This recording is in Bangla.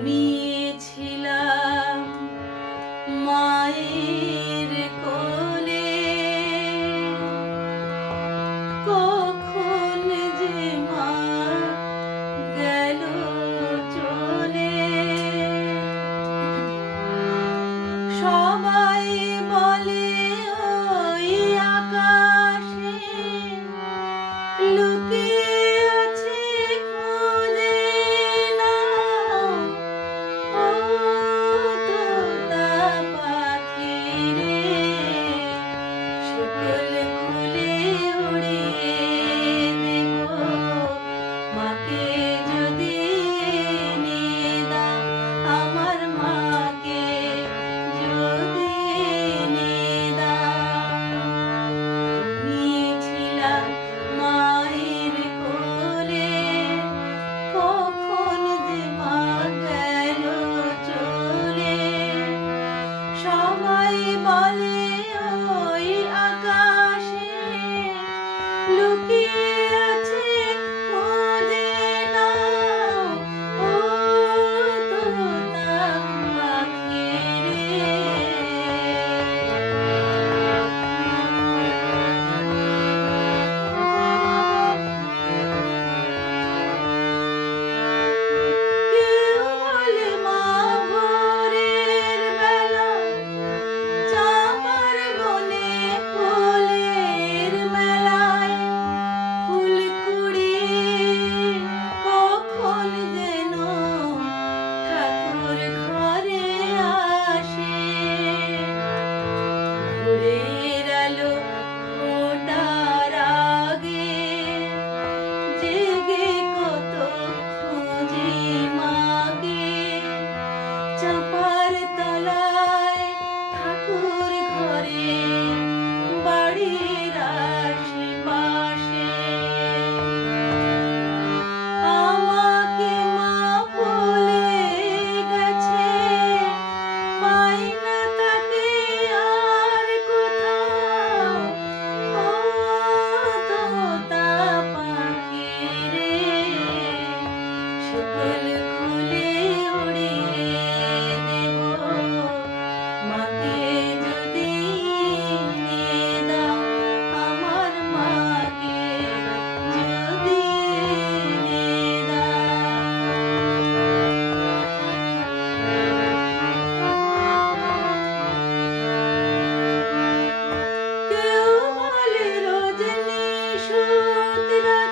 ঘুমিয়েছিলাম মায়ের কোলে। কখন সবাই বলে Ciao. Sandra.